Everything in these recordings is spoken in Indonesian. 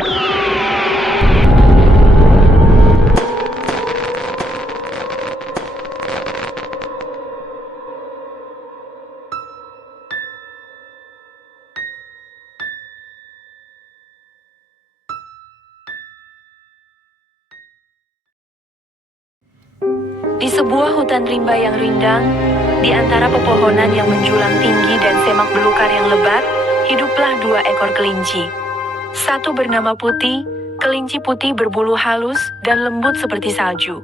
Di sebuah hutan rimba yang rindang, di antara pepohonan yang menjulang tinggi dan semak belukar yang lebat, hiduplah dua ekor kelinci. Satu bernama Putih, kelinci putih berbulu halus dan lembut seperti salju.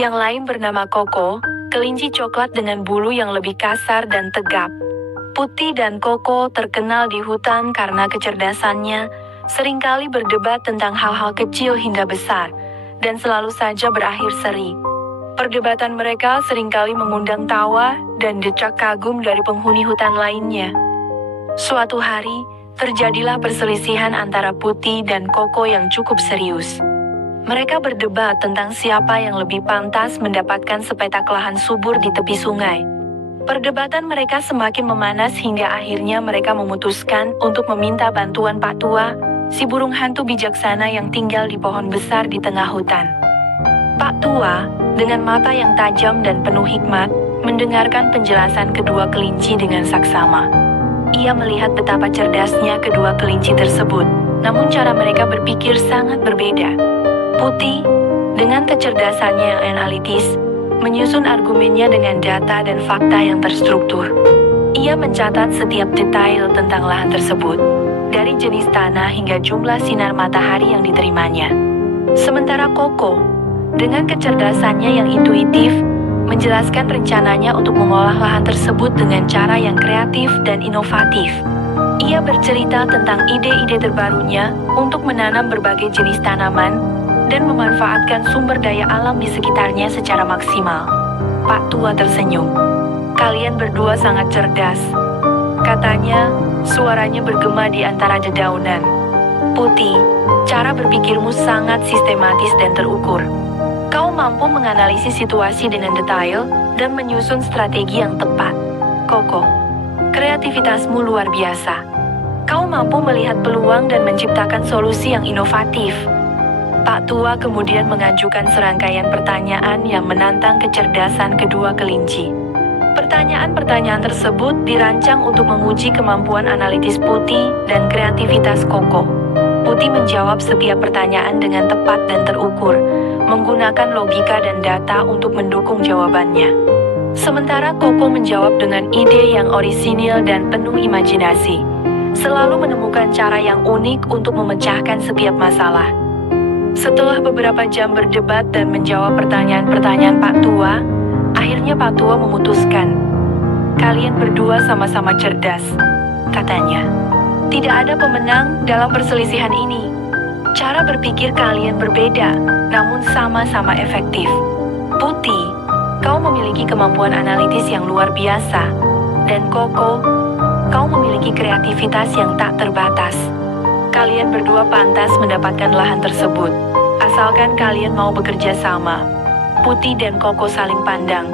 Yang lain bernama Koko, kelinci coklat dengan bulu yang lebih kasar dan tegap. Putih dan Koko terkenal di hutan karena kecerdasannya, seringkali berdebat tentang hal-hal kecil hingga besar, dan selalu saja berakhir seri. Perdebatan mereka seringkali mengundang tawa dan decak kagum dari penghuni hutan lainnya. Suatu hari, terjadilah perselisihan antara Putih dan Koko yang cukup serius. Mereka berdebat tentang siapa yang lebih pantas mendapatkan sepetak lahan subur di tepi sungai. Perdebatan mereka semakin memanas hingga akhirnya mereka memutuskan untuk meminta bantuan Pak Tua, si burung hantu bijaksana yang tinggal di pohon besar di tengah hutan. Pak Tua, dengan mata yang tajam dan penuh hikmat, mendengarkan penjelasan kedua kelinci dengan saksama. Ia melihat betapa cerdasnya kedua kelinci tersebut, namun cara mereka berpikir sangat berbeda. Putih, dengan kecerdasannya yang analitis, menyusun argumennya dengan data dan fakta yang terstruktur. Ia mencatat setiap detail tentang lahan tersebut, dari jenis tanah hingga jumlah sinar matahari yang diterimanya. Sementara Koko, dengan kecerdasannya yang intuitif, menjelaskan rencananya untuk mengolah lahan tersebut dengan cara yang kreatif dan inovatif. Ia bercerita tentang ide-ide terbarunya untuk menanam berbagai jenis tanaman dan memanfaatkan sumber daya alam di sekitarnya secara maksimal. Pak Tua tersenyum. "Kalian berdua sangat cerdas," katanya, suaranya bergema di antara dedaunan. "Putih, cara berpikirmu sangat sistematis dan terukur. Kau mampu menganalisis situasi dengan detail dan menyusun strategi yang tepat. Koko, kreativitasmu luar biasa. Kau mampu melihat peluang dan menciptakan solusi yang inovatif." Pak Tua kemudian mengajukan serangkaian pertanyaan yang menantang kecerdasan kedua kelinci. Pertanyaan-pertanyaan tersebut dirancang untuk menguji kemampuan analitis Putih dan kreativitas Koko. Putih menjawab setiap pertanyaan dengan tepat dan terukur, menggunakan logika dan data untuk mendukung jawabannya. Sementara Koko menjawab dengan ide yang orisinil dan penuh imajinasi, selalu menemukan cara yang unik untuk memecahkan setiap masalah. Setelah beberapa jam berdebat dan menjawab pertanyaan-pertanyaan Pak Tua, akhirnya Pak Tua memutuskan, "Kalian berdua sama-sama cerdas," katanya. "Tidak ada pemenang dalam perselisihan ini. Cara berpikir kalian berbeda, namun sama-sama efektif. Putih, kau memiliki kemampuan analitis yang luar biasa, dan Koko, kau memiliki kreativitas yang tak terbatas. Kalian berdua pantas mendapatkan lahan tersebut, asalkan kalian mau bekerja sama." Putih dan Koko saling pandang.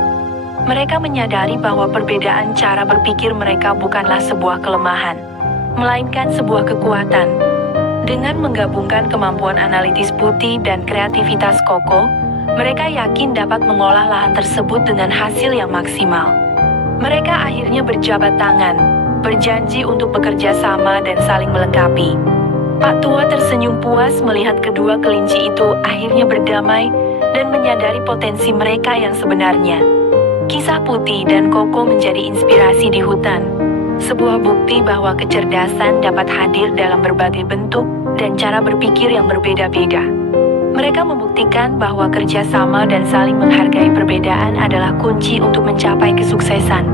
Mereka menyadari bahwa perbedaan cara berpikir mereka bukanlah sebuah kelemahan, melainkan sebuah kekuatan. Dengan menggabungkan kemampuan analitis Putih dan kreativitas Koko, mereka yakin dapat mengolah lahan tersebut dengan hasil yang maksimal. Mereka akhirnya berjabat tangan, berjanji untuk bekerja sama dan saling melengkapi. Pak Tua tersenyum puas melihat kedua kelinci itu akhirnya berdamai dan menyadari potensi mereka yang sebenarnya. Kisah Putih dan Koko menjadi inspirasi di hutan, sebuah bukti bahwa kecerdasan dapat hadir dalam berbagai bentuk dan cara berpikir yang berbeda-beda. Mereka membuktikan bahwa kerjasama dan saling menghargai perbedaan adalah kunci untuk mencapai kesuksesan.